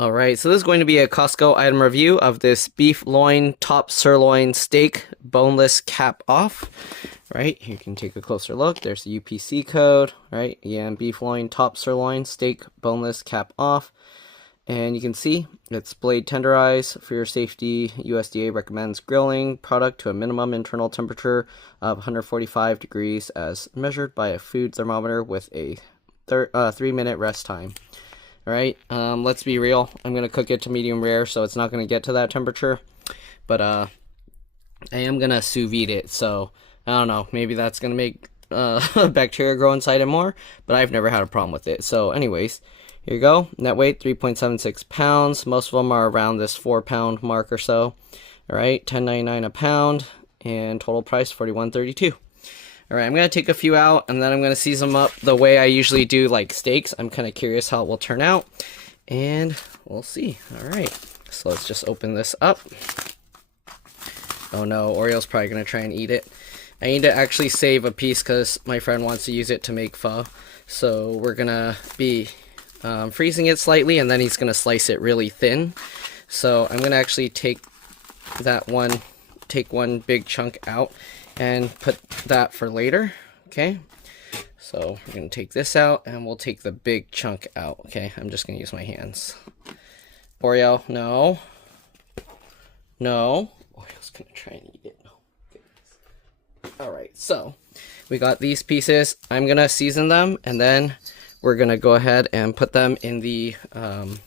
Alright, so this is going to be a Costco item review of this beef loin top sirloin steak boneless cap off. Right, here you can take a closer look. There's the UPC code, right? Yeah, beef loin top sirloin steak boneless cap off. And you can see it's blade tenderized. For your safety, USDA recommends grilling product to a minimum internal temperature of 145 degrees as measured by a food thermometer with a 3-minute rest time. Alright, let's be real. I'm going to cook it to medium rare, so it's not going to get to that temperature. But I am going to sous vide it, so I don't know. Maybe that's going to make bacteria grow inside it more, but I've never had a problem with it. So anyways, here you go. Net weight, 3.76 pounds. Most of them are around this 4-pound mark or so. Alright, $10.99 a pound, and total price, $41.32. Alright, I'm going to take a few out, and then I'm going to season them up the way I usually do, like steaks. I'm kind of curious how it will turn out, and we'll see. Alright, so let's just open this up. Oh no, Oreo's probably going to try and eat it. I need to actually save a piece because my friend wants to use it to make pho. So we're going to be freezing it slightly, and then he's going to slice it really thin. So I'm going to actually take one big chunk out and put that for later. Okay, so we're going to take this out, and we'll take the big chunk out. Okay, I'm just going to use my hands. Oreo, no. No. Oreo's going to try and eat it. Alright, so we got these pieces. I'm going to season them, and then we're going to go ahead and put them in the, what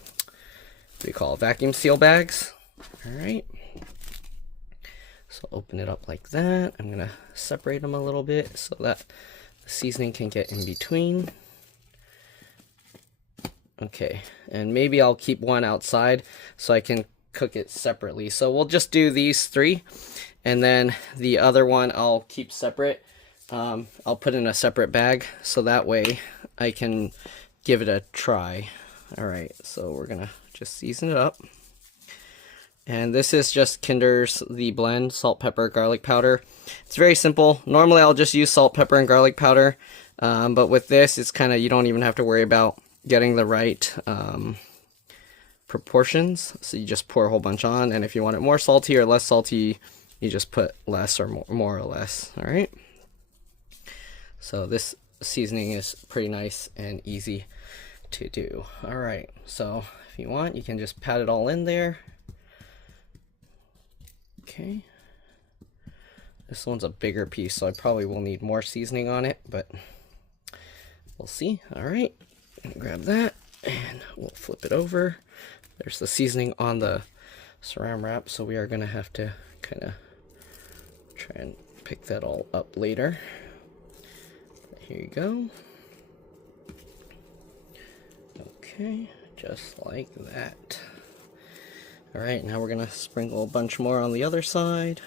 do you call it, vacuum seal bags. Alright. So open it up like that. I'm going to separate them a little bit so that the seasoning can get in between. Okay, and maybe I'll keep one outside so I can cook it separately. So we'll just do these 3, and then the other one I'll keep separate. I'll put in a separate bag so that way I can give it a try. Alright, so we're going to just season it up. And this is just Kinder's The Blend salt, pepper, garlic powder. It's very simple. Normally I'll just use salt, pepper, and garlic powder. But with this, it's kind of, you don't even have to worry about getting the right proportions. So you just pour a whole bunch on. And if you want it more salty or less salty, you just put less or more or less. All right. So this seasoning is pretty nice and easy to do. All right. So if you want, you can just pat it all in there. Okay, this one's a bigger piece, so I probably will need more seasoning on it, but we'll see. All right, grab that, and we'll flip it over. There's the seasoning on the saran wrap, so we are going to have to kind of try and pick that all up later. Here you go. Okay, just like that. Alright, now we're going to sprinkle a bunch more on the other side.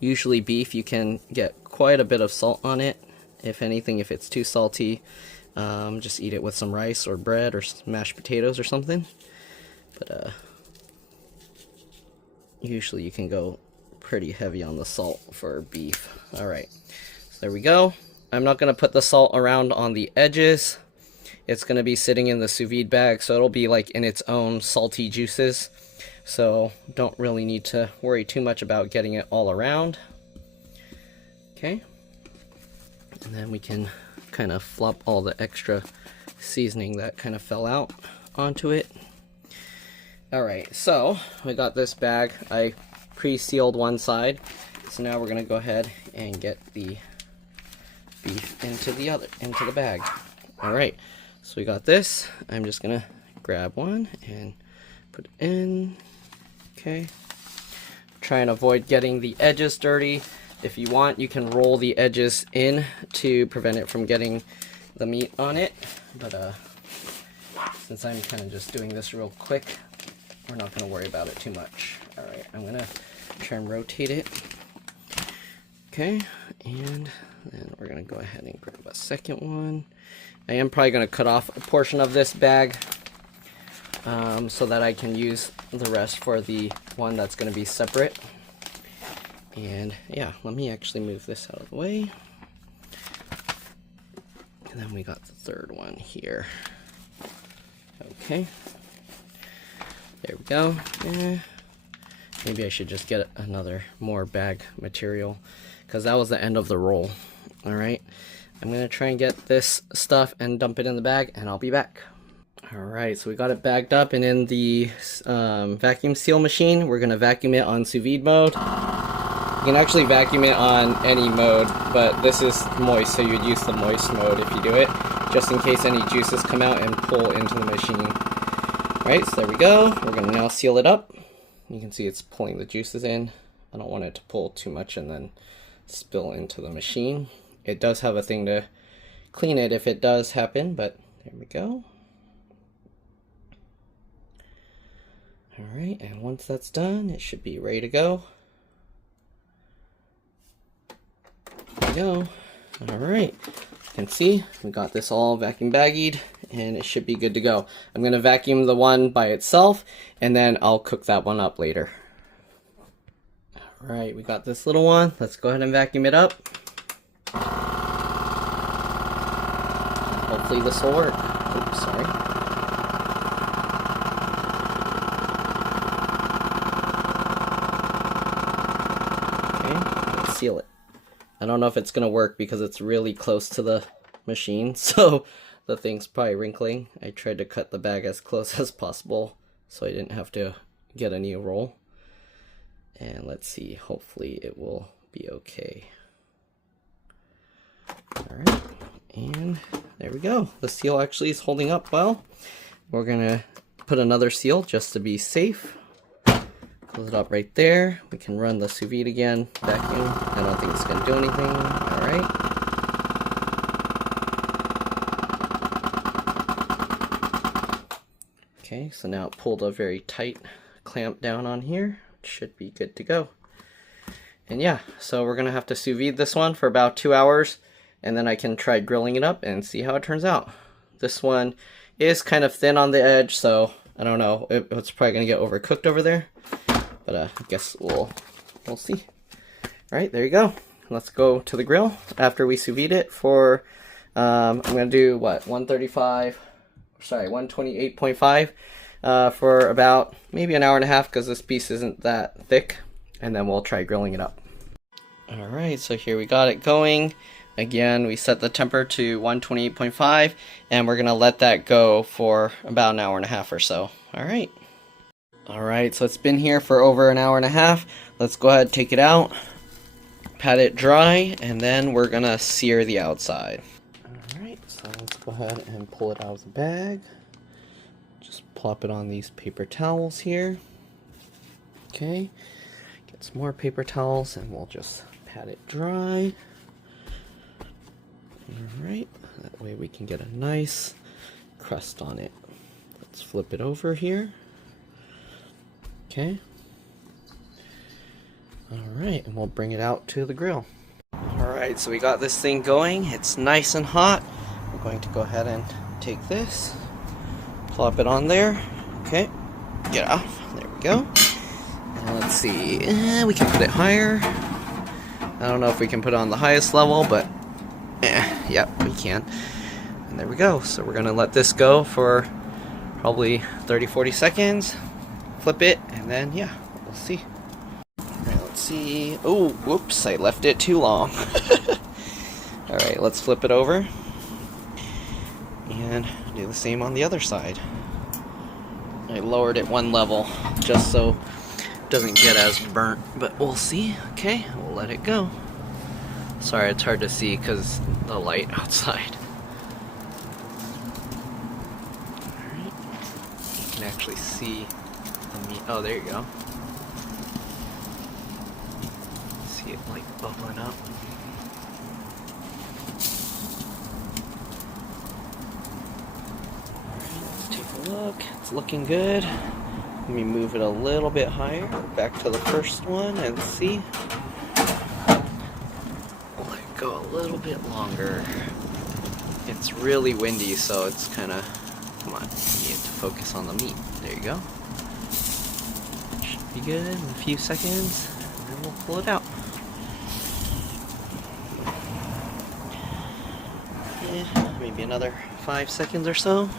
Usually beef, you can get quite a bit of salt on it. If anything, if it's too salty, just eat it with some rice or bread or mashed potatoes or something. But usually you can go pretty heavy on the salt for beef. Alright, so there we go. I'm not going to put the salt around on the edges. It's going to be sitting in the sous vide bag, so it'll be like in its own salty juices. So don't really need to worry too much about getting it all around. Okay. And then we can kind of flop all the extra seasoning that kind of fell out onto it. Alright, so we got this bag. I pre-sealed one side. So now we're going to go ahead and get the beef into the bag. Alright. So we got this. I'm just going to grab one and put it in. Okay. Try and avoid getting the edges dirty. If you want, you can roll the edges in to prevent it from getting the meat on it. But since I'm kind of just doing this real quick, we're not going to worry about it too much. Alright, I'm going to try and rotate it. Okay, and then we're going to go ahead and grab a second one. I am probably going to cut off a portion of this bag so that I can use the rest for the one that's going to be separate. And yeah, let me actually move this out of the way. And then we got the third one here. Okay. There we go. Maybe I should just get more bag material, because that was the end of the roll. Alright, I'm going to try and get this stuff and dump it in the bag, and I'll be back. Alright, so we got it bagged up and in the vacuum seal machine. We're going to vacuum it on sous vide mode. You can actually vacuum it on any mode, but this is moist, so you'd use the moist mode if you do it, just in case any juices come out and pull into the machine. Alright, so there we go. We're going to now seal it up. You can see it's pulling the juices in. I don't want it to pull too much and then spill into the machine. It does have a thing to clean it if it does happen, but there we go. Alright, and once that's done, it should be ready to go. There we go. Alright, you can see we got this all vacuum baggied and it should be good to go. I'm going to vacuum the one by itself and then I'll cook that one up later. Alright, we got this little one. Let's go ahead and vacuum it up. Hopefully this will work. Oops, sorry. Okay, let's seal it. I don't know if it's going to work because it's really close to the machine, so the thing's probably wrinkling. I tried to cut the bag as close as possible so I didn't have to get a new roll. And let's see, hopefully it will be okay. Alright, and there we go. The seal actually is holding up well. We're going to put another seal just to be safe. Close it up right there. We can run the sous vide again, vacuum. I don't think it's going to do anything. Alright. Okay, so now it pulled a very tight clamp down on here. It should be good to go. And yeah, so we're going to have to sous vide this one for about 2 hours. And then I can try grilling it up and see how it turns out. This one is kind of thin on the edge, so I don't know. It's probably going to get overcooked over there. But I guess we'll see. Alright, there you go. Let's go to the grill after we sous vide it for, I'm going to do, what, 128.5 for about maybe an hour and a half because this piece isn't that thick. And then we'll try grilling it up. Alright, so here we got it going. Again, we set the temper to 128.5 and we're going to let that go for about an hour and a half or so. Alright. Alright, so it's been here for over an hour and a half. Let's go ahead and take it out, pat it dry, and then we're going to sear the outside. Alright, so let's go ahead and pull it out of the bag. Just plop it on these paper towels here. Okay, get some more paper towels and we'll just pat it dry. Alright, that way we can get a nice crust on it. Let's flip it over here. Okay. Alright, and we'll bring it out to the grill. Alright, so we got this thing going. It's nice and hot. I'm going to go ahead and take this, plop it on there. Okay, get off. There we go. And let's see. We can put it higher. I don't know if we can put it on the highest level, but yep, we can. And there we go. So we're going to let this go for probably 30-40 seconds. Flip it, and then, yeah, we'll see. Alright, let's see. Oh, whoops, I left it too long. Alright, let's flip it over. And do the same on the other side. I lowered it one level, just so it doesn't get as burnt, but we'll see. Okay, we'll let it go. Sorry, it's hard to see because the light outside. Alright, you can actually see the meat. Oh, there you go. See it like bubbling up. Alright, let's take a look. It's looking good. Let me move it a little bit higher, back to the first one, and see. Let it go a little bit longer. It's really windy, so it's kind of, come on, you need to focus on the meat. There you go. Should be good in a few seconds, and then we'll pull it out. Maybe another 5 seconds or so.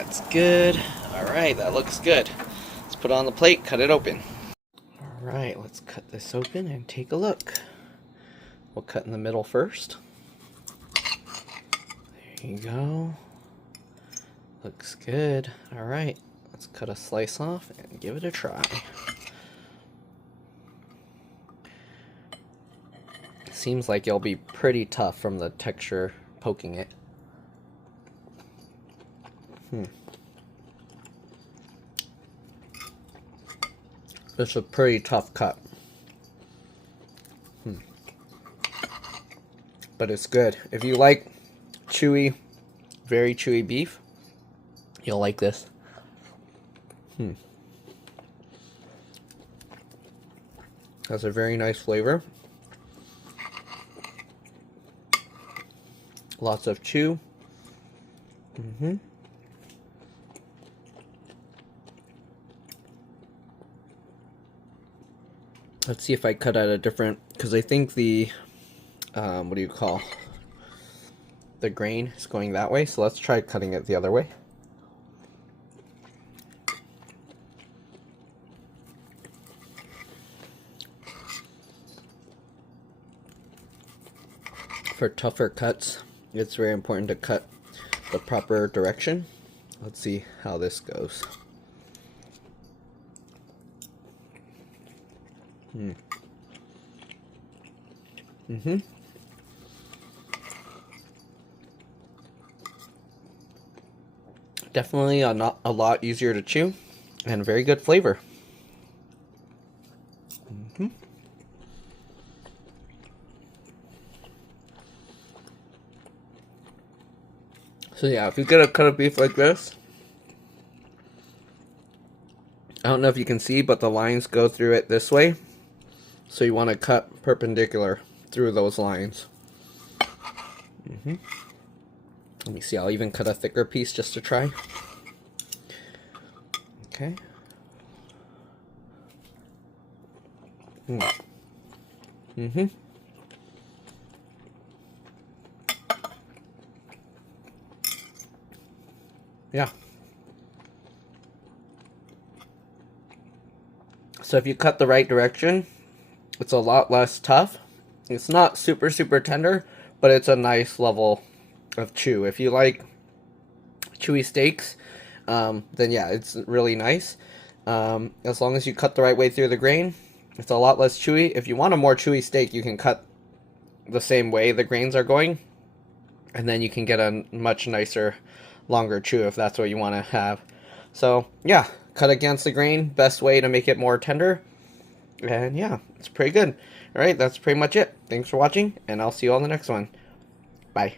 that's good. Alright, that looks good. Let's put it on the plate, cut it open. Alright, let's cut this open and take a look. We'll cut in the middle first. There you go. Looks good. Alright, let's cut a slice off and give it a try. Seems like it'll be pretty tough from the texture poking it. It's a pretty tough cut. But it's good. If you like chewy, very chewy beef, you'll like this. Has a very nice flavor. Lots of chew. Let's see if I cut out a different, because I think the, what do you call, the grain is going that way, so let's try cutting it the other way. For tougher cuts, it's very important to cut the proper direction. Let's see how this goes. Definitely a lot easier to chew and very good flavor. So yeah, if you get a cut of beef like this, I don't know if you can see, but the lines go through it this way. So you want to cut perpendicular through those lines. Let me see, I'll even cut a thicker piece just to try. Okay. Yeah. So if you cut the right direction, it's a lot less tough. It's not super tender, but it's a nice level of chew. If you like chewy steaks, then yeah, it's really nice. As long as you cut the right way through the grain, it's a lot less chewy. If you want a more chewy steak, you can cut the same way the grains are going, and then you can get a much nicer, longer chew if that's what you want to have. So yeah, cut against the grain, best way to make it more tender. And yeah, it's pretty good. Alright, that's pretty much it. Thanks for watching, and I'll see you all in the next one. Bye.